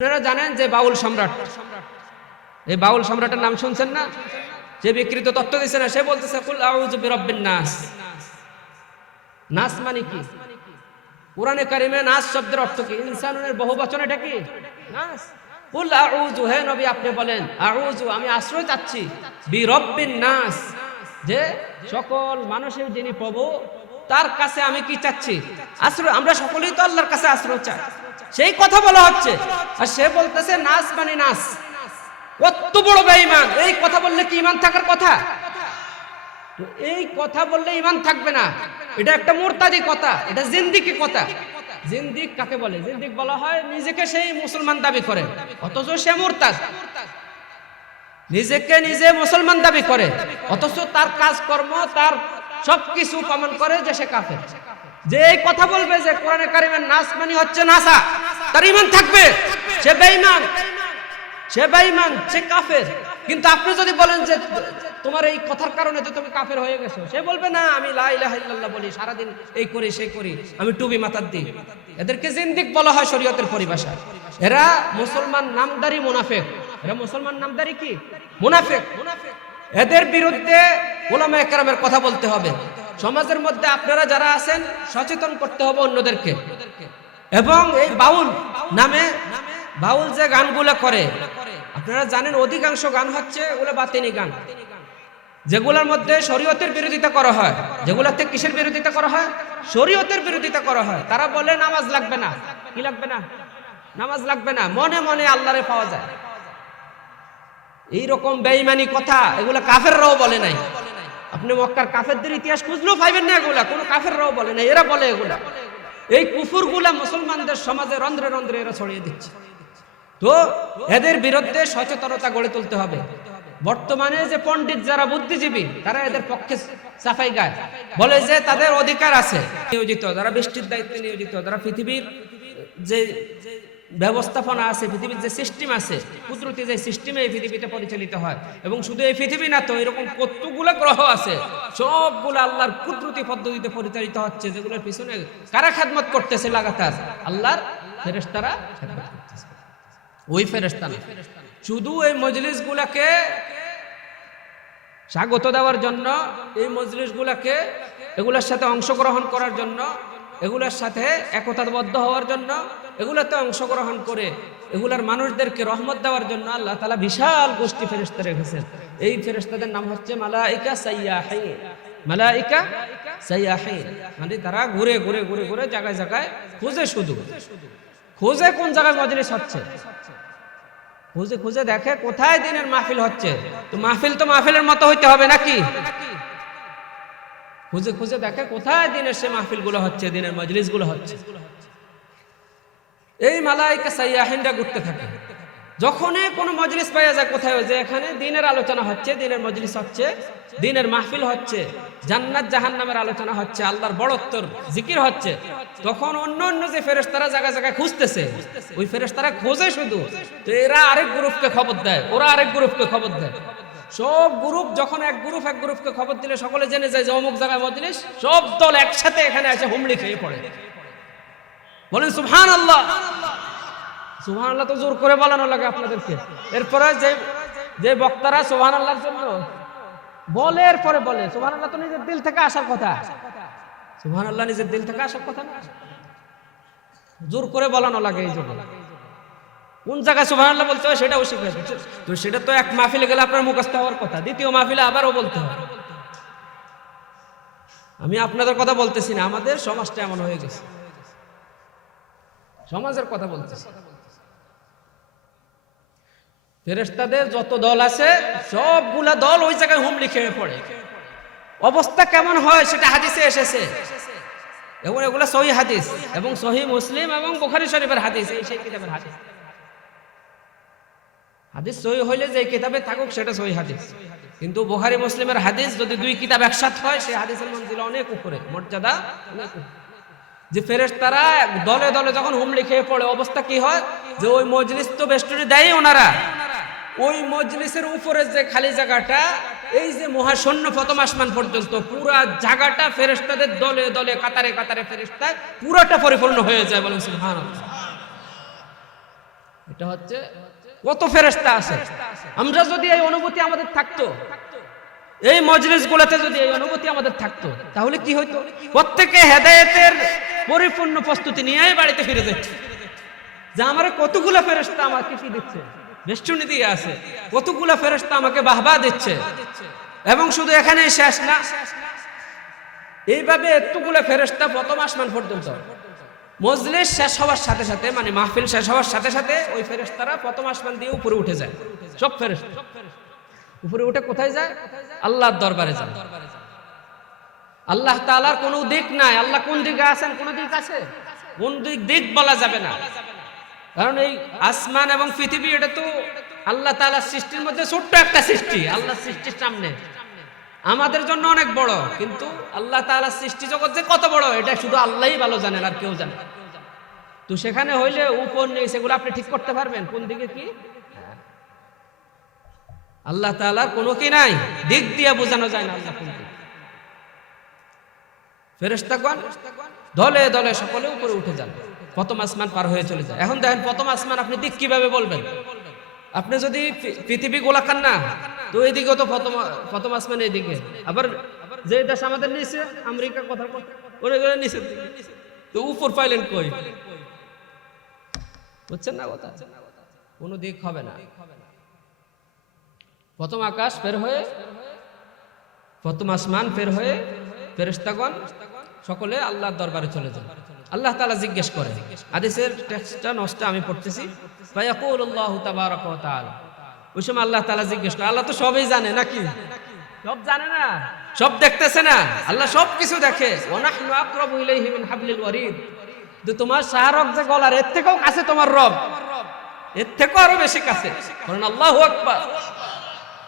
আপনারা জানেন যে বাউল সম্রাট। এই বাউল সম্রাটের নাম শুনছেন না? যে বিকৃত তত্ত্ব দিচ্ছে না, সে বলতেছে, কুল আউযু বিরাব্বিন নাস। নাস মানে কি? কোরআনে কারিমে নাস শব্দের অর্থ কি? ইনসানের বহু বচন, এটা কি? নাস। কুল আউযু, হে নবী, আপনি বলেন, আউযু, আমি আশ্রয় চাচ্ছি বিরাব্বিন নাস। যে সকল মানুষের যিনি প্রভু, তার কাছে আমি কি চাচ্ছি? আশ্রয়, আমরা সকলেই তো আল্লাহর কাছে আশ্রয় চাই। সেই কথা বলা হচ্ছে। আর সে বলতেছে, নাস মানে নাস। কত বড় বেঈমান। এই কথা বললে কি ইমান থাকার কথা? তো এই কথা বললে ইমান থাকবে না। এটা একটা মোরতাদি কথা, এটা জিন্দিকি কথা। জিন্দিক কাকে বলে? জিন্দিক বলা হয় নিজেকে সেই মুসলমান দাবি করে, অথচ সে মোরতাদ। নিজেকে নিজে মুসলমান দাবি করে, অথচ তার কাজকর্ম, তার সবকিছু প্রমাণ করে যে সে কাফের। যে এই কথা বলবে যে, কোরআনে কারিমের নাস মানে হচ্ছে নাসা। তার ইমান থাকবে। সে বেঈমান। সে বেঈমান, সে কাফের। কিন্তু আপনি যদি বলেন যে তোমার এই কথার কারণে যে তুমি কাফের হয়ে গেছো, সে বলবে, না, আমি লা ইলাহা ইল্লাল্লাহ বলি, সারাদিন এই করি সেই করি, আমি টুবি মাথার দিই এদেরকে জিন্দিক বলা হয় শরীয়তের পরিভাষা। এরা মুসলমান নামদারি মুনাফেক। এরা মুসলমান নামদারি কি? মুনাফেক। এদের বিরুদ্ধে ওলামা একরামের কথা বলতে হবে। সমাজের মধ্যে আপনারা যারা আছেন, সচেতন করতে হবে অন্যদেরকে। এবং এই বাউল নামে বাউল যে গানগুলো করে, আপনারা জানেন অধিকাংশ গান হচ্ছে ওগুলো বাতিনি গান। যেগুলোর মধ্যে শরীয়তের বিরোধিতা করা হয় যেগুলোতে কিসের বিরোধিতা করা হয়? শরীয়তের বিরোধিতা করা হয়। তারা বলে, নামাজ লাগবে না। কি লাগবে না? নামাজ লাগবে না। মনে মনে আল্লাহরে পাওয়া যায়। এই রকম বেঈমানি কথা এগুলা কাফেররাও বলে নাই। আপনি মক্কার কাফেরদের ইতিহাস খুঁজলেও পাইবেন না এগুলা। কোনো কাফেররাও বলে নাই। এরা বলে এগুলা। এই কুফুরগুলা মুসলমানদের সমাজে রন্ধ্রে রন্ধ্রে এরা ছড়িয়ে দিচ্ছে। তো এদের বিরুদ্ধে সচেতনতা গড়ে তুলতে হবে। বর্তমানে যে পণ্ডিত যারা বুদ্ধিজীবী, তারা এদের পক্ষে সাফাই গায়। বলে যে তাদের অধিকার আছে। নিয়োজিত, যারা বৃষ্টির দায়িত্বে নিয়োজিত, যারা পৃথিবীর যে ব্যবস্থাপনা আছে, পৃথিবীর যে সিস্টেম আছে, কুদরতি যে সিস্টেমে এই পৃথিবীতে পরিচালিত হয়। এবং শুধু এই পৃথিবী না তো এরকম কতগুলো গ্রহ আছে, সবগুলো আল্লাহর কুদরতি পদ্ধতিতে পরিচালিত হচ্ছে, যেগুলোর পিছনে কারা খেদমত করতেছে লাগাতার? আল্লাহর ফেরেস্তারা খেদমত করতেছে। ওই ফেরেশতা না। শুধু এই মজলিস গুলাকে স্বাগত দেওয়ার জন্য, এই মজলিস গুলাকে এগুলোর সাথে অংশগ্রহণ করার জন্য এগুলোর সাথে একতাবদ্ধ হওয়ার জন্য, এগুলোতে অংশগ্রহণ করে, এগুলার মানুষদেরকে রহমত দেওয়ার জন্য আল্লাহ তালা বিশাল গোষ্ঠী ফেরেস্তা রেখেছেন। এই ফেরেস্তাদের নাম হচ্ছে মালাইকা সাইয়াহিন। মালাইকা সাইয়াহিন। মানে তারা ঘুরে ঘুরে ঘুরে ঘুরে জায়গায় জায়গায় খুঁজে শুধু। খুঁজে কোন জায়গায় মজলিস হচ্ছে? খুঁজে খুঁজে দেখে কোথায় দিনের মাহফিল হচ্ছে? তো মাহফিল তো মাহফিলের মতো হইতে হবে নাকি? খুঁজে খুঁজে দেখে কোথায় দিনের সে মাহফিলগুলো হচ্ছে, দিনের মজলিসগুলো হচ্ছে। এই মালাইকা সাইয়াহিনরা ঘুরতে থাকে। যখনই কোনো মজলিস পাওয়া যায়, কোথায় যে এখানে দিনের আলোচনা হচ্ছে, দিনের মজলিস হচ্ছে, দিনের মাহফিল হচ্ছে, জান্নাত জাহান্নামের আলোচনা হচ্ছে, আল্লাহর বড়ত্বর জিকির হচ্ছে, তখন অন্য অন্য যে ফেরেস্তারা জায়গায় জায়গায় খুঁজতেছে, ওই ফেরেশতারা খোঁজে শুধু। তো এরা আরেক গ্রুপকে খবর দেয়, ওরা আরেক গ্রুপকে খবর দেয়। সব গ্রুপ, যখন এক গ্রুপ, এক গ্রুপকে খবর দিলে, সকলে জেনে যায় যে অমুক জায়গায় মজলিস সব দল একসাথে এখানে এসে হুমড়ি খেয়ে পড়ে। বলেন সুবহান আল্লাহ সুবহান আল্লাহ তো জোর করে বলানো লাগে আপনাদেরকে। এরপরে যে যে বক্তারা সুবহান আল্লাহর জন্য, বলে, এরপরে বলে। সুবহান আল্লাহ তো নিজের দিল থেকে আসার কথা। সুবহান আল্লাহ নিজের দিল থেকে আসার কথা না। জোর করে বলানো লাগে এই জন্য। কোন জায়গায় সুবহান আল্লাহ বলতে হয় সেটাও শিখে তো সেটা তো এক মাহফিলে গেলে আপনার মুখস্থ হওয়ার কথা। দ্বিতীয় মাহফিলে আবারও বলতে হয়। আমি আপনাদের কথা বলতেছি না, আমাদের সমাজটা এমন হয়ে গেছে। সমাজের কথা বলতেছি। ফেরেস্তাদের যত দল আছে, সবগুলা দল ওই জায়গায় হুমলি খেয়ে পড়ে। অবস্থা কেমন হয় সেটা হাদিসে এসেছে। এবং এগুলো সহি হাদিস। এবং সহি মুসলিম এবং বুখারি শরীফের হাদিস, এই সেই কিতাবের হাদিস। হাদিস সহি হইলে যে কিতাবে থাকুক সেটা সহি হাদিস। কিন্তু বোহারি মুসলিমের হাদিস যদি দুই কিতাব একসাথ হয়, সেই হাদিসের মঞ্জিল অনেক উপরে, মর্যাদা যে ফেরেস তারা দলে দলে যখন হুমড়ি খেয়ে পড়ে, অবস্থা কি হয়? যে ওই মজলিস তো বেষ্টনী দেয় ওনারা। ওই মজলিসের উপরে যে খালি জায়গাটা, এই যে মহাশূন্য প্রথম আসমান পর্যন্ত, পুরা জায়গাটা ফেরেস্তাদের দলে দলে, কাতারে কাতারে ফেরেস্তা পুরাটা পরিপূর্ণ হয়ে যায় বলেন এটা হচ্ছে কত ফেরেস্তা আছে। আমরা যদি এই অনুভূতি আমাদের থাকতো, এই মজলিস গুলাতে যদি এই অনুভূতি আমাদের থাকতো, তাহলে কি হইতো? প্রত্যেকে হেদায়েতের পরিপূর্ণ প্রস্তুতি নিয়েই বাড়িতে ফিরে যাচ্ছে যে আমার কতগুলো ফেরেস্তা আমাকে কি দিচ্ছে? বেষ্টনী দিয়ে আছে। কতগুলো ফেরেস্তা আমাকে বাহবা দিচ্ছে। এবং শুধু এখানে শেষ না, এইভাবে এতগুলো ফেরেস্তা প্রথম আসমান পর্যন্ত মজলিস শেষ হওয়ার সাথে সাথে মানে মাহফিল শেষ হওয়ার সাথে সাথে ওই ফেরেস্তারা প্রথম আসমান দিয়ে উপরে উঠে যায়। সব ফেরেস্তা উপরে উঠে কোথায় যায়? আল্লাহর দরবারে যায়। আল্লাহ তালার কোনো দিক নাই। আল্লাহ কোন দিকে আছেন, কোন দিক আছে? কোন দিক দিক বলা যাবে না। কারণ এই আসমান এবং পৃথিবী, এটা তো আল্লাহ তাআলার সৃষ্টির মধ্যে ছোট্ট একটা সৃষ্টি। আল্লাহর সৃষ্টির সামনে। আমাদের জন্য অনেক বড়, কিন্তু আল্লাহ তাআলার সৃষ্টি জগৎ যে কত বড়, এটা শুধু আল্লাহই ভালো জানেন আর কেউ জানে তো সেখানে হইলে উপর নেই সেগুলো আপনি ঠিক করতে পারবেন, কোন দিকে কি? আল্লাহ তাআলার কোনো কি নাই, দিক দিয়ে বোঝানো যায় না আল্লাহ। ফেরেশতাগণ দলে দলে সকলে উপরে উঠে যান, প্রথম আসমান পার হয়ে চলে যায়। এখন দেখেন প্রথম আসমান আপনি দিক কীভাবে বলবেন? আপনি যদি পৃথিবী গোলাকার না তো এইদিকেও তো প্রথম আসমান এইদিকে আবার যে দেশ আমাদের নিচে আমেরিকা কথা ওরে নিচের তো উপর পাইলেন কই? বুঝছেন না কথা? কোনো দিক হবে না। প্রথম আকাশ ফের হয়ে প্রথম আসমান ফের হয়ে, ফেরেশতাগণ সকলে আল্লাহর দরবারে চলে যান আল্লাহ তাআলা জিজ্ঞেস করে, হাদিসের টেক্সটটা নষ্ট আমি পড়তেছি। ফায়াকুলুল্লাহু তাবারাকা ওয়া তাআলা। ওই সময় আল্লাহ তাআলা জিজ্ঞেস করে আল্লাহ তো সবই জানে নাকি? সব জানে না। সব দেখতেছে না। আল্লাহ সব কিছু দেখে। ওয়া আকরাবু ইলাইহি মিন হাবলিল ওয়ারিদ। কিন্তু তোমার শাহরক যে গলার এর থেকেও কাছে তোমার রব। এর থেকেও আরও বেশি কাছে। কারণ আল্লাহু আকবার।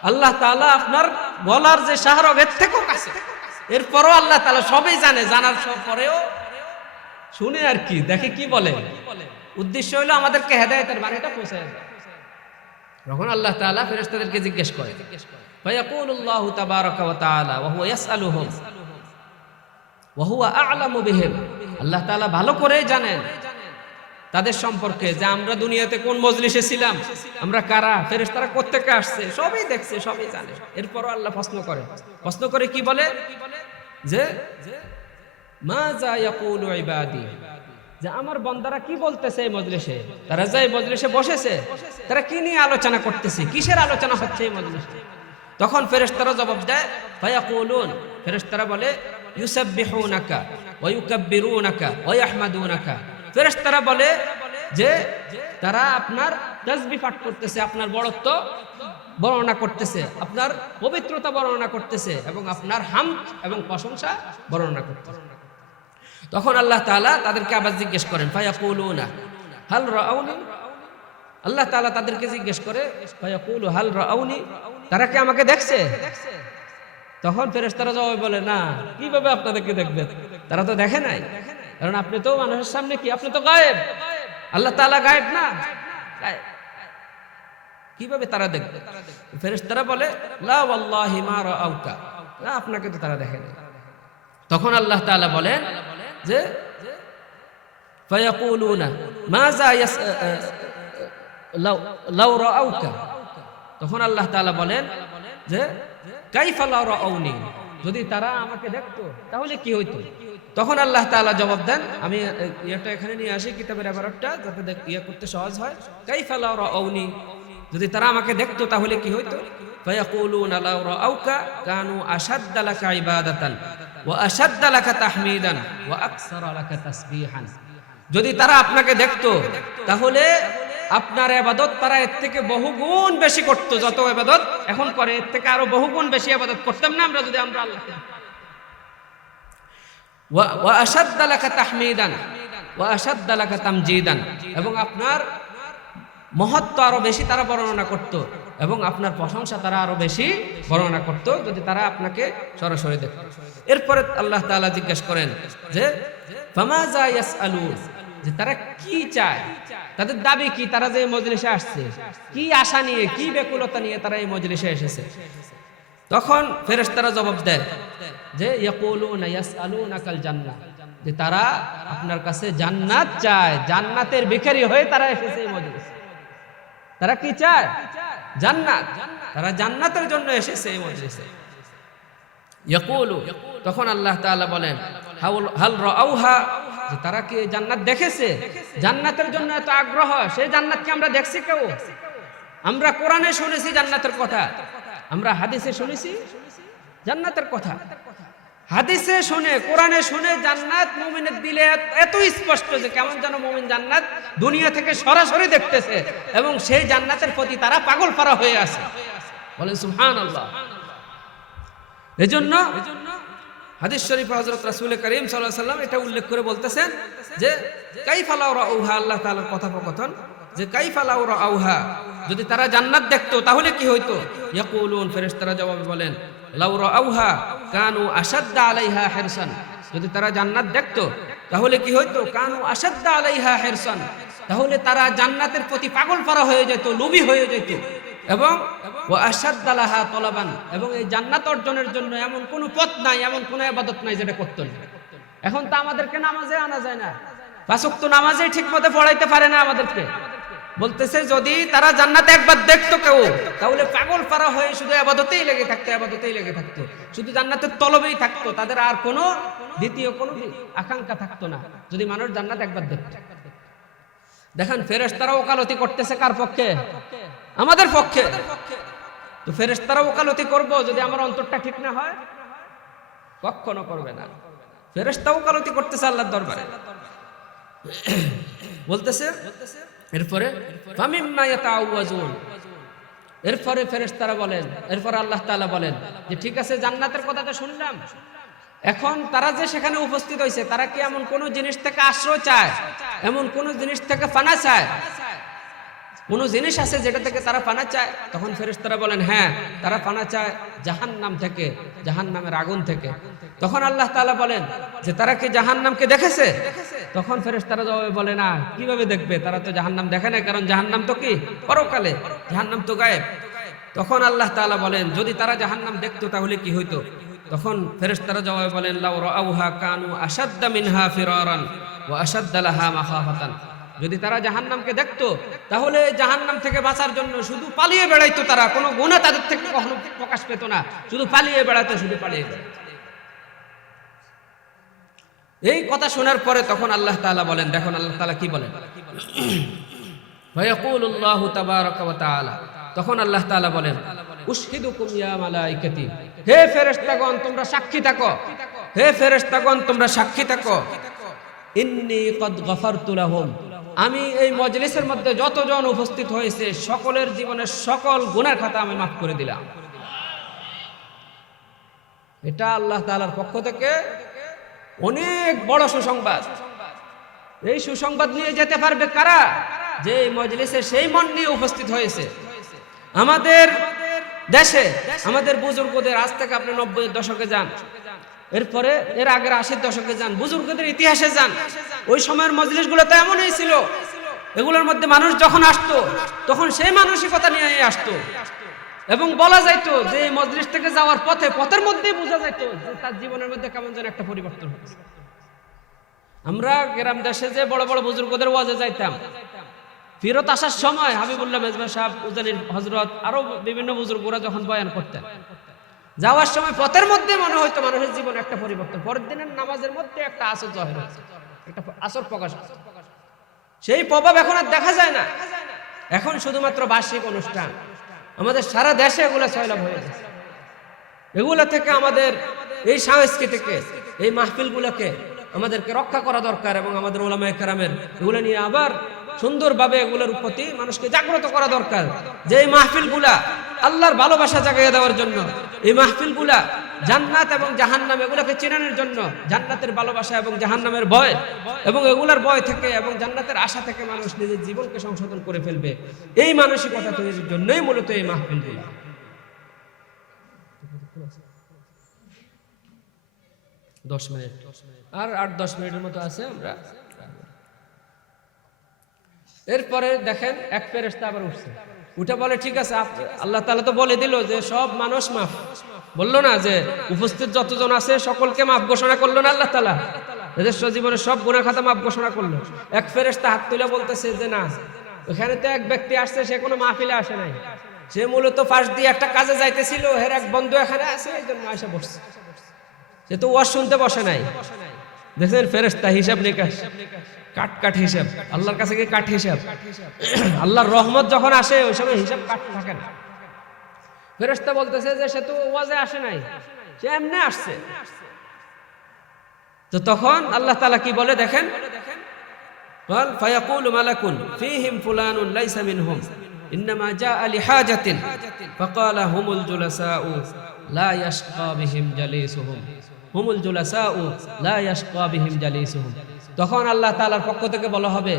আল্লাহ তাআলা আপনার গলার যে শাহরগ এর থেকেও কাছে। এরপরও আল্লাহ তাআলা সবই জানে। জানার সব পরেও শুনে আর কি দেখে কি বলে। উদ্দেশ্য হলো আমাদেরকে হেদায়েতের বাণীটা পৌঁছায়। তখন আল্লাহ তাআলা ফেরেশতাদেরকে জিজ্ঞেস করে, ফায়াকুলুল্লাহু তাবারাকা ওয়া তাআলা, ওয়া হুয়া ইয়াসআলুহুম, ওয়া হুয়া আ'লামু আল্লাহ তাআলা ভালো করেই জানেন তাদের সম্পর্কে যে আমরা দুনিয়াতে কোন মজলিসে ছিলাম, আমরা কারা, ফেরেশতারা কোত্থেকে আসছে, সবই দেখছে, সবই জানে। এরপরও আল্লাহ প্রশ্ন করে। প্রশ্ন করে কি বলে? যে, মা যা ইয়াকুলু ইবাদি যে আমার বন্দারা কি বলতেছে এই মজলিসে? তারা যে মজলিসে বসেছে, তারা কি নিয়ে আলোচনা করতেছে? কিসের আলোচনা হচ্ছে এই মজলিসে? তখন ফেরেশতারা জবাব দেয়, ফায়াকুলুন। ফেরেশতারা বলে, ইউসাব্বিহুনাকা ওয়া ইউকাব্বিরুনাকা ওয়া ইয়াহমাদুনাকা। ফেরেশতারা বলে যে, তারা আপনার তাসবিহ পাঠ করতেছে, আপনার বড়ত্ব বর্ণনা করতেছে, আপনার পবিত্রতা বর্ণনা করতেছে এবং আপনার হাম এবং প্রশংসা বর্ণনা করতেছে। তখন আল্লাহ তাআলা তাদেরকে আবার জিজ্ঞেস করেন, ফায়াকুলুনা? হাল রাআউনি আল্লাহ তাআলা তাদেরকে জিজ্ঞেস করে, ফায়াকুলু হাল রাআউনি তারা কি আমাকে দেখছে? তখন ফেরেশতারা জবাব বলে, না। কীভাবে আপনাদেরকে দেখবে? তারা তো দেখে নাই। কারণ আপনি তো মানুষের সামনে কি? আপনি তো গায়েব। আল্লাহ তাআলা গায়েব না? কীভাবে তারা দেখবে? ফেরেশতারা বলে, লা ওয়াল্লাহি মা রাআউকা না, আপনাকে তো তারা দেখে তখন আল্লাহ তাআলা বলেন যে? তখন আল্লাহ বলেন যে যদি তারা আমাকে দেখতো, তাহলে কি হইতো? তখন আল্লাহ তাআলা জবাব দেন, আমি এটা এখানে নিয়ে আসি, কিতাবের এবারটা যাতে ইয়ে করতে সহজ হয়। কাইফা লাউ রাআউনি যদি তারা আমাকে দেখতো, তাহলে কি হইতো? ফায়াকুলুনা লাউ রাআউকা কানু আশাদ্দা লাকা ইবাদাতান লাকা তাহমিদান ওয়া আকসারা লাকা তাসবিহান। যদি তারা আপনাকে দেখতো, তাহলে আপনার এবাদত তারা এর থেকে বহুগুণ বেশি করতো। যত এবাদত এখন করে, এর থেকে আরও বহুগুণ বেশি আবাদত করতাম না আমরা যদি আমরা আল্লাহকে এবং আপনার মহত্ব আরও বেশি তারা বর্ণনা করত। এবং আপনার প্রশংসা তারা আরও বেশি বর্ণনা করত যদি তারা আপনাকে সরাসরি দেখত। এরপরে আল্লাহ তাআলা জিজ্ঞেস করেন যে যে তারা কি চায়? তাদের দাবি কি? তারা যে মজলিসে আসছে, কি আশা নিয়ে, কি ব্যাকুলতা নিয়ে তারা এই মজলিসে এসেছে? তখন ফেরেশতারা জবাব দেয় যে ইয়াসআলুনাকাল জান্নাহ। যে তারা আপনার কাছে জান্নাত চায়, জান্নাতের ভিখারি হয়ে তারা এসেছে এই মজলিসে। তারা কি চায়? জান্নাত। তারা জান্নাতের জন্য এসেছে এই মজলিসে। ইয়াকুলু, তখন আল্লাহ তাআলা বলেন হাল রাআউহা যে তারা কি জান্নাত দেখেছে? জান্নাতের জন্য এত আগ্রহ, সেই জান্নাত কি আমরা দেখছি কেউ? আমরা কোরআনে শুনেছি জান্নাতের কথা। আমরা হাদিসে শুনেছি জান্নাতের কথা। হাদিসে শুনে, কোরআনে শুনে জান্নাত মুমিনের দিলে এত- স্পষ্ট যে কেমন যেন মুমিন জান্নাত দুনিয়া থেকে সরাসরি দেখতেছে এবং সেই জান্নাতের প্রতি তারা পাগল পারা হয়ে আছে। বলেন, সুবহানাল্লাহ। এজন্য হাদিস শরীফ হযরত রাসূল করিম আলাইহি সাল্লাম এটা উল্লেখ করে বলতেছেন যে কাইফালাউ রাউহা, আল্লাহ তাআলার কথোপকথন, যে কাইফালাউ রাউহা, যদি তারা জান্নাত দেখতো তাহলে কি হইতো? ইয়াকুলুন, ফেরেশতারা জবাবে বলেন লাউ রাউহা কানু আশাদ্দা আলাইহা হিরসান। যদি তারা জান্নাত দেখতো, তাহলে কি হইতো? কানু আশাদ্দা আলাইহা হিরসান। তাহলে তারা জান্নাতের প্রতি পাগল পারা হয়ে যেত, লোভী হয়ে যেত। এবং ও আসাদ্দালাহা তলাবান। এবং এই জান্নাত অর্জনের জন্য এমন কোনো পথ নাই, এমন কোনো আবাদত নাই যেটা করতে না। এখন তো আমাদেরকে নামাজে আনা যায় না। পাঁচক তো নামাজে ঠিক মতো পড়াইতে পারে না আমাদেরকে। বলতেছে, যদি তারা জান্নাতে একবার দেখতো কেউ, তাহলে পাগল পারা হয়ে শুধু আবাদতেই লেগে থাকতো, আবাদতেই লেগে থাকতো। শুধু জান্নাতের তলবেই থাকতো, তাদের আর কোনো দ্বিতীয় কোনো আকাঙ্ক্ষা থাকতো না, যদি মানুষ জান্নাত একবার দেখতো। দেখেন ফেরেশতারা ওকালতি করতেছে কার পক্ষে? আমাদের পক্ষে। তো ফেরেশতারা ওকালতি করব যদি আমার অন্তরটা ঠিক না হয়? কখনো করবে না। ফেরেশতা ওকালতি করতেছে আল্লাহর দরবারে। বলতেছে বলতেছে এরপরে এরপরে ফেরেশতারা বলেন, এরপরে আল্লাহ তাআলা বলেন যে, ঠিক আছে, জান্নাতের কথা তো শুনলাম। এখন তারা যে সেখানে উপস্থিত হয়েছে, তারা কি এমন কোন জিনিস থেকে আশ্রয় চায়? এমন কোন জিনিস থেকে ফানা চায়? কোন জিনিস আছে যেটা থেকে তারা পানা চায়? তখন ফেরেশতারা বলেন হ্যাঁ তারা পানা চায় জাহান নাম থেকে জাহান নামের আগুন থেকে। তখন আল্লাহ তাআলা বলেন যে, তারা কি জাহান নামকে দেখেছে? তখন ফেরেশতারা জবাবে বলে, না, কীভাবে দেখবে? তারা তো জাহান নাম দেখে না কারণ জাহান নাম তো কি? পরকালে। জাহান নাম তো গায়েব। তখন আল্লাহ তাআলা বলেন, যদি তারা জাহান নাম দেখতো, তাহলে কি হইতো? তখন ফেরেশতারা জবাবে বলেন, লাউ রাআউহা কানু আশাদ্দা মিনহা ফিরারান আশাদ্দা মাখাফাতান। যদি তারা জাহান্নামকে দেখতো, তাহলে জাহান্নাম থেকে বাঁচার জন্য শুধু পালিয়ে বেড়াইতো তারা। কোনো গুণা তাদের থেকে কখনো প্রকাশ পেত না। শুধু পালিয়ে বেড়াতো শুধু পালিয়ে বেড়াতো এই কথা শোনার পরে তখন আল্লাহ তাআলা বলেন, দেখুন আল্লাহ তাআলা কি বলেন। তাবারাকা তখন আল্লাহ তাআলা বলেন হে ফেরেশতাগণ, তোমরা সাক্ষী থাকো। হে ফেরেশতাগণ, তোমরা সাক্ষী থাকো। ইন্নী কদ গফারতু লাহুম। আমি এই মজলিসের মধ্যে যতজন উপস্থিত হয়েছে, সকলের জীবনের সকল গুনার খাতা আমি মাফ করে দিলাম। এটা আল্লাহ তাআলার পক্ষ থেকে অনেক বড় সুসংবাদ। এই সুসংবাদ নিয়ে যেতে পারবে কারা? যে মজলিসে সেই মন নিয়ে উপস্থিত হয়েছে। আমাদের দেশে আমাদের বুজুর্গদের, আজ থেকে আপনি নব্বই দশকে যান। এরপরে এর আগের আশির দশকে যান, বুজুর্গদের ইতিহাসে যান। ওই সময়ের মজলিসগুলো তো এমনই ছিল। এগুলোর মধ্যে মানুষ যখন আসতো, তখন সেই মানসিকতা নিয়ে আসতো। এবং বলা যাইতো যে মজলিস থেকে যাওয়ার পথে, পথের মধ্যেই বোঝা যাইতো যে তার জীবনের মধ্যে কেমন যেন একটা পরিবর্তন হচ্ছে আমরা গ্রাম দেশে যে বড় বড় বুজুর্গদের ওয়াজে যাইতাম, ফেরত আসার সময় হাবিবুল্লাহ মেজবা সাহেব, উজানির হজরত আরও বিভিন্ন বুজুর্গরা যখন বয়ান করতেন, যাওয়ার সময় পথের মধ্যে মনে হয়তো মানুষের জীবনে একটা পরিবর্তন। পরের দিনের নামাজের মধ্যে একটা আসর জহের একটা আসর প্রকাশ। সেই প্রভাব এখন আর দেখা যায় না। এখন শুধুমাত্র বার্ষিক অনুষ্ঠান। আমাদের সারা দেশে এগুলো সয়লাভ হয়ে গেছে। এগুলো থেকে আমাদের এই সংস্কৃতিকে, এই মাহফিলগুলোকে আমাদেরকে রক্ষা করা দরকার এবং আমাদের ওলামায় কারামের এগুলো নিয়ে আবার সুন্দরভাবে এগুলোর প্রতি মানুষকে জাগ্রত করা দরকার। যে এই মাহফিলগুলা আল্লাহর ভালোবাসা জাগিয়ে দেওয়ার জন্য, এই মাহফিলগুলা জান্নাত এবং জাহান্নাম, এগুলোকে চেনানোর জন্য জান্নাতের ভালোবাসা এবং জাহান্নামের ভয়। এবং এগুলার ভয় থেকে এবং জান্নাতের আশা থেকে মানুষ নিজের জীবনকে সংশোধন করে ফেলবে। এই মানসিকতা তৈরির জন্যই মূলত এই মাহফিলগুলা দশ মিনিট। আর আট, দশ মিনিটের মতো আছে আমরা। এরপরে দেখেন, এক ফেরেস্তা আবার উঠছে। উঠে বলে, ঠিক আছে আল্লাহ তালা তো বলে দিল যে, সব মানুষ মাফ। বলল না যে উপস্থিত যতজন আছে সকলকে মাফ ঘোষণা করল না আল্লাহ তালা এদের জীবনের সব গুণার খাতা মাফ ঘোষণা করল। এক ফেরেস্তা হাত তুলে বলতেছে যে না, ওখানে তো এক ব্যক্তি আসছে, সে কোনো মাহফিলে আসে নাই। সে মূলত পাশ দিয়ে একটা কাজে যাইতেছিল হের এক বন্ধু এখানে আছে, এই জন্য এসে বসছে। সে তো ওয়াজ শুনতে বসে নাই। দেখছেন ফেরেস্তা হিসাব নিকাশ, কাট কাট হিসাব, আল্লাহর কাছে কি কাট হিসাব? আল্লাহর রহমত যখন আসে, ওই সময় হিসাব কাট থাকে না। ফেরেস্তা বলতেছে যে সে তো ওয়াজে আসে নাই সে এমনি আসছে তো তখন আল্লাহ তালা কি বলে দেখেন قال فيقول ملك فيهم فلان ليس منهم إنما جاء لحاجة فقال هم الجلساء لا يشقى بهم جليسهم هم الجلساء لا يشقى بهم جليسهم তখন আল্লাহ তাআলার পক্ষ থেকে বলা হবে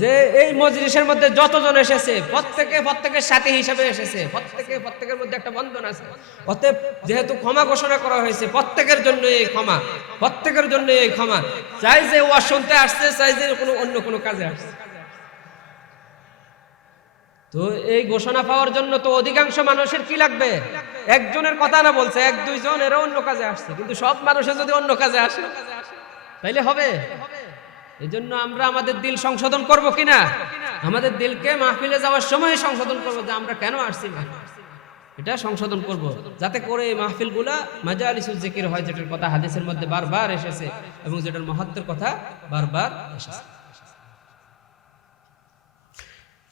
যে এই মজলিসের মধ্যে যতজন এসেছে, প্রত্যেকে প্রত্যেকের সাথী হিসাবে এসেছে, প্রত্যেকে প্রত্যেকের মধ্যে একটা বন্ধন আছে। অতএব যেহেতু ক্ষমা ঘোষণা করা হয়েছে, প্রত্যেকের জন্য এই ক্ষমা, প্রত্যেকের জন্য এই ক্ষমা। চাই যে ওয়া শুনতে আসছে, চাই যে কোনো অন্য কোনো কাজে আসছে। তো এই ঘোষণা পাওয়ার জন্য তো অধিকাংশ মানুষের কি লাগবে? একজনের কথা না বলছে, এক দুইজন এরা অন্য কাজে আসছে। কিন্তু সব মানুষের যদি অন্য কাজে আসে, তাইলে হবে? এই জন্য আমরা আমাদের দিল সংশোধন করব কিনা? আমাদের দিলকে মাহফিলে যাওয়ার সময় সংশোধন করব যে আমরা কেন আসছি এটা সংশোধন করব, যাতে করে এই মাহফিলগুলা মাজা আলিসুল জিকির হয়, যেটার কথা হাদিসের মধ্যে বারবার এসেছে এবং যেটার মহত্বের কথা বারবার এসেছে।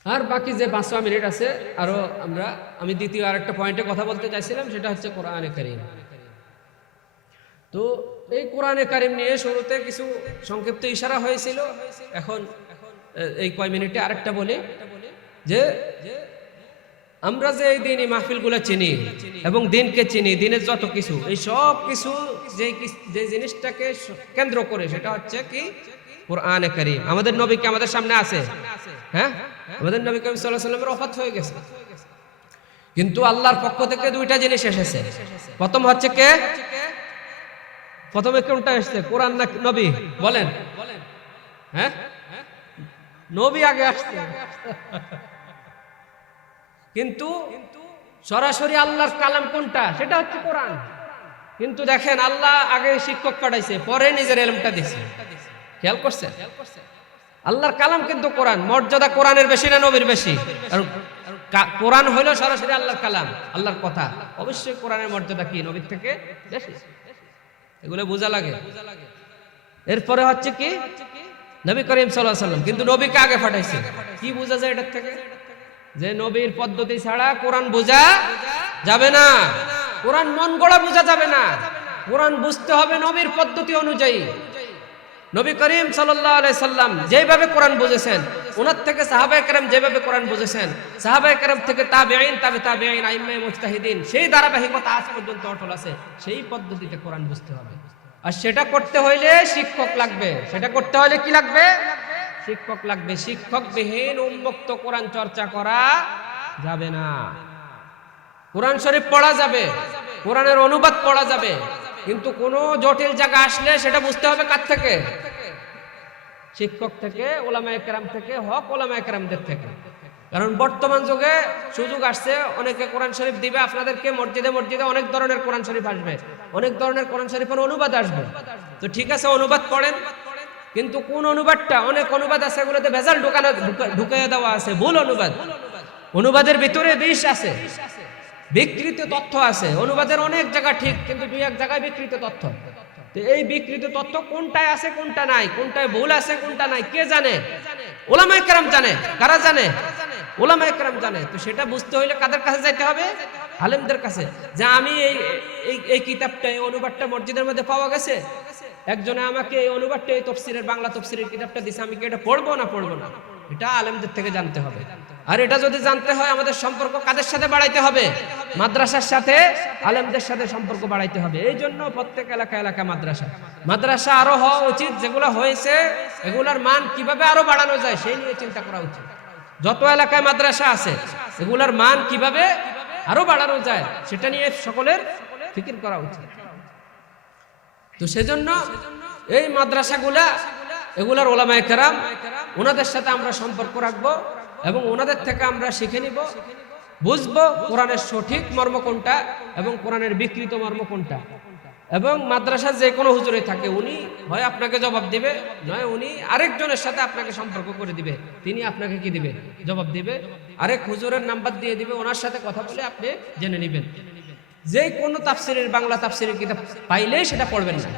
আর বাকি যে পাঁচশো মিনিট আছে, আরও আমরা, আমি দ্বিতীয় আরেকটা পয়েন্টে কথা বলতে চাইছিলাম, সেটা হচ্ছে কোরআনে কারিম। তো এই কোরআনে কারিম নিয়ে শুরুতে কিছু সংক্ষিপ্ত ইশারা হয়েছিল। এখন, এই কয় মিনিটে আরেকটা বলি, যে আমরা যে এই দিন এই মাহফিলগুলো চিনি এবং দিনকে চিনি, দিনের যত কিছু, এই সব কিছু যে যে জিনিসটাকে কেন্দ্র করে, সেটা হচ্ছে কি? কোরআনে কারিম। আমাদের নবী কি আমাদের সামনে আছে? হ্যাঁ? আমাদের নবী করিম সাল্লাহ সাল্লামের অফাত হয়ে গেছে। কিন্তু আল্লাহর পক্ষ থেকে দুইটা জিনিস এসেছে। প্রথম হচ্ছে কে? প্রথমে কোনটা এসছে? কোরআন না নবী? বলেন। হ্যাঁ? নবী আগে আসছে। কিন্তু সরাসরি আল্লাহর কালাম কোনটা? সেটা হচ্ছে কোরআন। কিন্তু দেখেন, আল্লাহ আগে শিক্ষক পাঠাইছে, পরে নিজের এলমটা দিছে। খেয়াল করছে আল্লাহর কালাম কিন্তু কোরআন। মর্যাদা কোরআনের বেশি না নবীর বেশি? কোরআন হইল সরাসরি আল্লাহর কালাম, আল্লাহর কথা। অবশ্যই কোরআনের মর্যাদা কি নবীর থেকে বেশি? এগুলো বোঝা লাগে। এরপরে হচ্ছে কি? নবী করিম সাল্লাহ সাল্লাম, কিন্তু নবীকে আগে ফাটাইছে কি বোঝা যায় এটার থেকে? যে নবীর পদ্ধতি ছাড়া কোরআন বোঝা যাবে না। কোরআন মন গড়া বোঝা যাবে না। কোরআন বুঝতে হবে নবীর পদ্ধতি অনুযায়ী। নবী করিম সাল্লাহ সাল্লাম যেভাবে কোরআন বুঝেছেন ওনার থেকে সাহাবাই কেরাম যেভাবে কোরআন বুঝেছেন সাহাবাই কেরাম থেকে তাবে আইন তাবে তাবে আইন আইমাই মুস্তাহিদিন সেই ধারাবাহিকতা আজ পর্যন্ত অটল আছে, সেই পদ্ধতিতে কোরআন বুঝতে হবে। আর সেটা করতে হইলে শিক্ষক লাগবে। সেটা করতে হলে কি লাগবে? শিক্ষক লাগবে। শিক্ষক বিহীন উন্মুক্ত কোরআন চর্চা করা যাবে না। কোরআন শরীফ পড়া যাবে। কোরআনের অনুবাদ পড়া যাবে। কিন্তু কোনো জটিল জায়গা আসলে সেটা বুঝতে হবে কার থেকে? শিক্ষক থেকে ওলামা একরাম থেকে, হক ওলামা একরামদের থেকে। কারণ বর্তমান যুগে সুযোগ আসছে, অনেকে কোরআন শরীফ দিবে, আপনাদেরকে মসজিদে মসজিদে অনেক ধরনের কোরআন শরীফ আসবে। অনেক ধরনের কোরআন শরীফের অনুবাদ আসবে। তো ঠিক আছে, অনুবাদ পড়েন। কিন্তু কোন অনুবাদটা? অনেক অনুবাদ আছে, এগুলোতে ভেজাল ঢুকানো ঢুকাইয়া দেওয়া আছে। ভুল অনুবাদ। অনুবাদের ভিতরে বিষ আছে। বিকৃত তথ্য আছে। অনুবাদের অনেক জায়গা ঠিক, কিন্তু দুই এক জায়গায় বিকৃত তথ্য। তো এই বিকৃত তথ্য কোনটায় আছে, কোনটা নাই, কোনটায় ভুল আছে, কোনটা নাই, কে জানে? ওলামায়ে কেরাম জানে। কারা জানে? ওলামায়ে কেরাম জানে। তো সেটা বুঝতে হইলে কাদের কাছে যাইতে হবে? আলেমদের কাছে। যে আমি এই এই কিতাবটা, এই অনুবাদটা মসজিদের মধ্যে পাওয়া গেছে? একজনে আমাকে এই অনুবাদটা, এই তফসিরের বাংলা তফসিরের কিতাবটা দিছে, আমি কি এটা পড়ব না পড়ব না? এটা আলেমদের থেকে জানতে হবে। আর এটা যদি জানতে হয়, আমাদের সম্পর্ক কাদের সাথে বাড়াইতে হবে? মাদ্রাসার সাথে আলেমদের সাথে সম্পর্ক বাড়াইতে হবে। এই জন্য প্রত্যেক এলাকা এলাকা মাদ্রাসা। মাদ্রাসা আরও হওয়া উচিত, যেগুলো হয়েছে, এগুলার মান কীভাবে আরও বাড়ানো যায়, সেই নিয়ে চিন্তা করা উচিত। যত এলাকায় মাদ্রাসা আছে, এগুলার মান কীভাবে আরও বাড়ানো যায়, সেটা নিয়ে সকলের ফিকির করা উচিত। তো সেজন্য এই মাদ্রাসাগুলা, এগুলার ওলামায় কেরাম, ওনাদের সাথে আমরা সম্পর্ক রাখব। এবং ওনাদের থেকে আমরা শিখে নিব, বুঝব কোরআনের সঠিক মর্ম কোনটা এবং কোরআনের বিকৃত মর্ম কোনটা। এবং মাদ্রাসার যে কোনো হুজুরে থাকে, উনি হয় আপনাকে জবাব দিবে, নয় উনি আরেকজনের সাথে আপনাকে সম্পর্ক করে দিবে, তিনি আপনাকে কি দিবে? জবাব দিবে। আরেক হুজুরের নাম্বার দিয়ে দিবে, ওনার সাথে কথা বলে আপনি জেনে নেবেন। যে কোনো তাফসিরের বাংলা তাফসিরের কিতাব, পাইলেই সেটা পড়বেন না।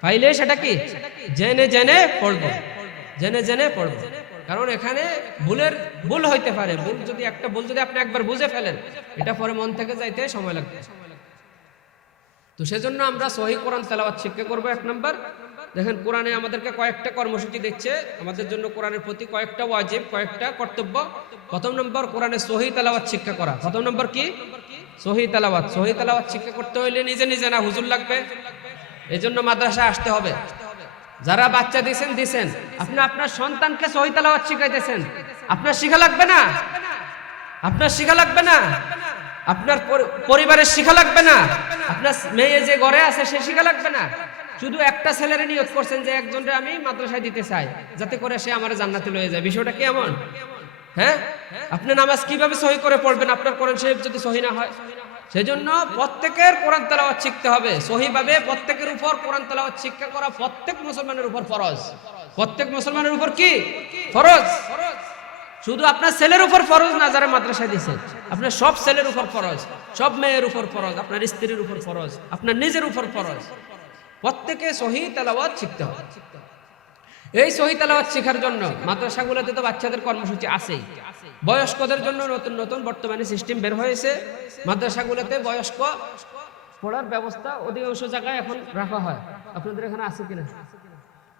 পাইলে সেটা কি? জেনে জেনে পড়ব। জেনে জেনে পড়ব। কারণ এখানে ভুলের ভুল হইতে পারে। ভুল যদি একটা ভুল যদি আপনি একবার বুঝে ফেলেন, এটা পরে মন থেকে যাইতে সময় লাগবে। তো সেজন্য আমরা সহি কোরআন তেলাওয়াত শিক্ষা করব এক নম্বর। দেখেন কোরআনে আমাদেরকে কয়েকটা কর্মসূচি দিচ্ছে। আমাদের জন্য কোরআনের প্রতি কয়েকটা ওয়াজিব, কয়েকটা কর্তব্য। প্রথম নম্বর, কোরআনে সহি তেলাওয়াত শিক্ষা করা। প্রথম নম্বর কি? সহি তেলাওয়াত। সহি তেলাওয়াত শিক্ষা করতে হইলে নিজে নিজে না হুজুর লাগবে। এই জন্য মাদ্রাসায় আসতে হবে। যারা বাচ্চা দিছেন দিছেন আপনি আপনার সন্তানকে সহি তেলাওয়াত শিখাইতেছেন। আপনার শিখা লাগবে না? আপনার শিখা লাগবে না? আপনার পরিবারের শিখা লাগবে না? আপনার মেয়ে যে ঘরে আছে, সে শিখা লাগবে না? শুধু একটা ছেলেরে নিয়োগ করছেন যে একজনকে আমি মাদ্রাসায় দিতে চাই, যাতে করে সে আমার জান্নাতে লয়ে যায়। বিষয়টা কেমন? হ্যাঁ? আপনি নামাজ কীভাবে সহি করে পড়বেন? আপনার কোরআন শরীফ যদি সহি না হয়। সেজন্য প্রত্যেকের কোরআন তেলাওয়াত শিখতে হবে। সহিভাবে প্রত্যেকের উপর কোরআন তেলাওয়াত শিক্ষা করা প্রত্যেক মুসলমানের উপর ফরজ। প্রত্যেক মুসলমানের উপর কি? ফরজ। শুধু আপনার ছেলের উপর ফরজ না, যারা মাদ্রাসায় দিছে আপনার সব ছেলের উপর ফরজ, সব মেয়ের উপর ফরজ, আপনার স্ত্রীর উপর ফরজ, আপনার নিজের উপর ফরজ। প্রত্যেকে সহি তেলাওয়াত শিখতে হবে। এই শহীদ তেলাওয়াত শেখার জন্য মাদ্রাসাগুলোতে তো বাচ্চাদের কর্মসূচি আছেই। বয়স্কদের জন্য নতুন নতুন বর্তমানে সিস্টেম বের হয়েছে। মাদ্রাসাগুলোতে বয়স্ক পড়ার ব্যবস্থা অধিকাংশ জায়গায় এখন রাখা হয়। আপনাদের এখানে আছে কিনা?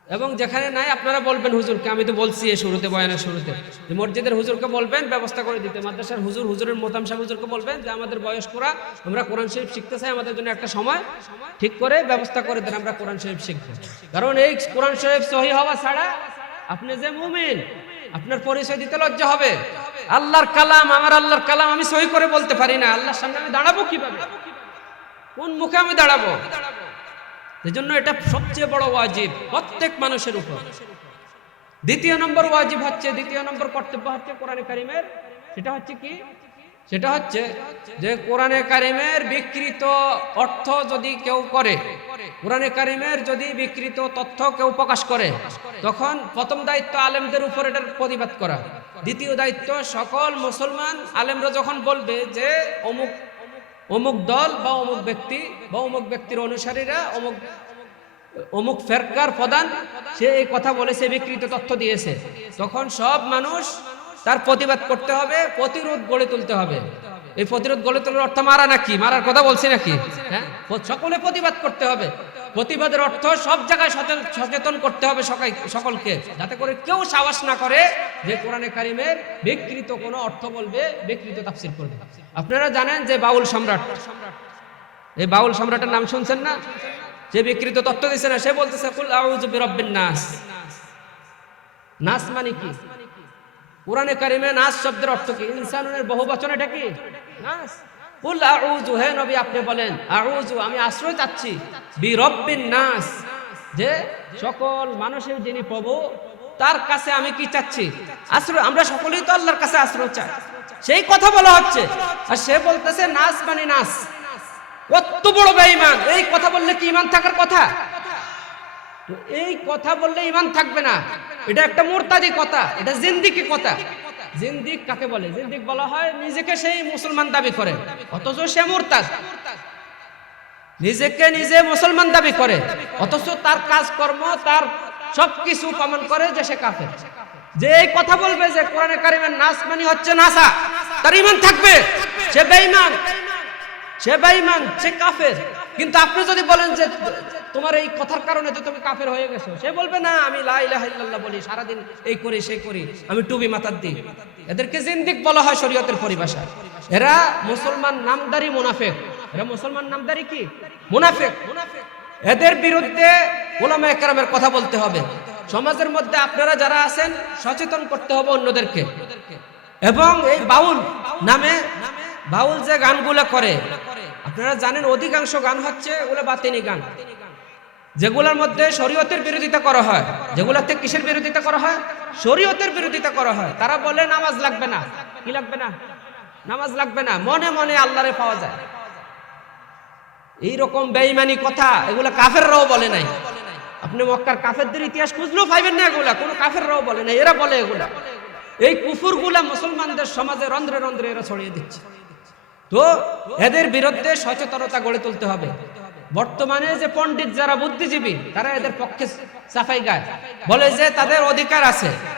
এবং যেখানে নাই আপনারা বলবেন, হুজুরকে আমি তো বলছি এই শুরুতে, বয়ানের শুরুতে। মসজিদের হুজুরকে বলবেন, ব্যবস্থা করে দিতে। মাদ্রাসার হুজুর, হুজুরের মোতাম সাহেব হুজুরকে বলবেন যে, আমাদের বয়স্করা, আমরা কোরআন শরীফ শিখতে চাই, আমাদের জন্য একটা সময় ঠিক করে ব্যবস্থা করে দেন, আমরা কোরআন শরীফ শিখব। কারণ এই কোরআন শরীফ সহি হওয়া ছাড়া আপনি যে মুমিন, আপনার পরিচয় দিতে লজ্জা হবে। আল্লাহর কালাম, আমার আল্লাহর কালাম আমি সহি করে বলতে পারি না। আল্লাহর সামনে আমি দাঁড়াবো কীভাবে? কোন মুখে আমি দাঁড়াবো? এজন্য এটা সবচেয়ে বড় ওয়াজিব প্রত্যেক মানুষের উপর। দ্বিতীয় নম্বর ওয়াজিব হচ্ছে, দ্বিতীয় নম্বর কর্তব্য হচ্ছে কোরআনে কারিমের। সেটা হচ্ছে কি? সেটা হচ্ছে যে কোরআনে কারিমের বিকৃত অর্থ যদি কেউ করে, কোরআনে কারিমের যদি বিকৃত তথ্য কেউ প্রকাশ করে, তখন প্রথম দায়িত্ব আলেমদের উপর এটার প্রতিবাদ করা। দ্বিতীয় দায়িত্ব সকল মুসলমান আলেমরা যখন বলবে যে অমুক অমুক দল বা অমুক ব্যক্তি বা অমুক ব্যক্তির অনুসারীরা অমুক অমুক ফেরকার প্রধান, সে এই কথা বলেছে, বিকৃত তথ্য দিয়েছে। তখন সব মানুষ তার প্রতিবাদ করতে হবে, প্রতিরোধ গড়ে তুলতে হবে। এই প্রতিরোধ গড়ে তোলার অর্থ মারা নাকি? মারার কথা বলছি নাকি? হ্যাঁ? সকলে প্রতিবাদ করতে হবে। প্রতিবাদের অর্থ সব জায়গায় সচেতন- করতে হবে সকাই, সকলকে, যাতে করে কেউ সাহস না করে যে কোরআনে কারিমের বিকৃত কোনো অর্থ বলবে, বিকৃত তাফসির করবে। আপনারা জানেন যে বাউল সম্রাট। এই বাউল সম্রাটের নাম শুনছেন না? যে বিকৃত তত্ত্ব দিছে না, সে বলতেছে, কুল আউযু বিরাব্বিন নাস। নাস মানে কি? কোরআনে কারিমে নাস শব্দের অর্থ কি? ইনসানের বহু বচন, এটা কি? নাস। হে নবী, আপনি বলেন, আউযু, আমি আশ্রয় চাচ্ছি। বিরাব্বিন নাস, যে সকল মানুষের যিনি প্রভু, তার কাছে আমি কি চাচ্ছি? আশ্রয়, আমরা সকলেই তো আল্লাহর কাছে আশ্রয় চাই। সেই কথা বলা হচ্ছে। আর সে বলতেছে, নাস মানে নাস। কত বড় বেঈমান। এই কথা বললে কি ইমান থাকার কথা? তো এই কথা বললে ইমান থাকবে না। এটা একটা মুরতাদি কথা, এটা জিন্দিকি কথা। জিন্দিক কাকে বলে? জিন্দিক বলা হয় নিজেকে সেই মুসলমান দাবি করে, অথচ সে মুরতাদ। নিজেকে নিজে মুসলমান দাবি করে, অথচ তার কাজকর্ম, তার সবকিছু প্রমাণ করে যে সে কাফের। যে এই কথা বলবে যে কোরআনে কারিমের নাস মানে হচ্ছে নাসা, তার ইমান থাকবে। সে বেঈমান সে বেঈমান, সে কাফের। কিন্তু আপনি যদি বলেন যে তোমার এই কথার কারণে তো তুমি কাফের হয়ে গেছো, সে বলবে, না, আমি লা ইলাহা ইল্লাল্লাহ বলি, সারাদিন এই করি, সেই করি, আমি টুবি মাথার দিই এদেরকে জিন্দিক বলা হয় শরীয়তের পরিভাষা। এরা মুসলমান নামদারি মুনাফেক। এরা মুসলমান নামদারি কি? মুনাফেক। এদের বিরুদ্ধে ওলামা একরামের কথা বলতে হবে। সমাজের মধ্যে আপনারা যারা আছেন, সচেতন করতে হবে অন্যদেরকে। এবং এই বাউল নামে, বাউল যে গানগুলো করে, আপনারা জানেন অধিকাংশ গান হচ্ছে ওগুলো বাতিনি গান। যেগুলোর মধ্যে শরীয়তের বিরোধিতা করা হয়, যেগুলোতে কিসের বিরোধিতা করা হয়? শরীয়তের বিরোধিতা করা হয়। তারা বলে, নামাজ লাগবে না। কি লাগবে না? নামাজ লাগবে না। মনে মনে আল্লাহরে পাওয়া যায়। এইরকম বেঈমানি কথা এগুলা কাফেররাও বলে নাই। আপনি মক্কার কাফেরদের ইতিহাস খুঁজলেও পাইবেন না এগুলা। কোনো কাফেররাও বলে না এরা বলে এগুলা। এই কুফুরগুলা মুসলমানদের সমাজে রন্ধ্রে রন্ধ্রে এরা ছড়িয়ে দিচ্ছে। তো এদের বিরুদ্ধে সচেতনতা গড়ে তুলতে হবে। বর্তমানে যে পণ্ডিত যারা বুদ্ধিজীবী, তারা এদের পক্ষে সাফাই গায়। বলে যে তাদের অধিকার আছে।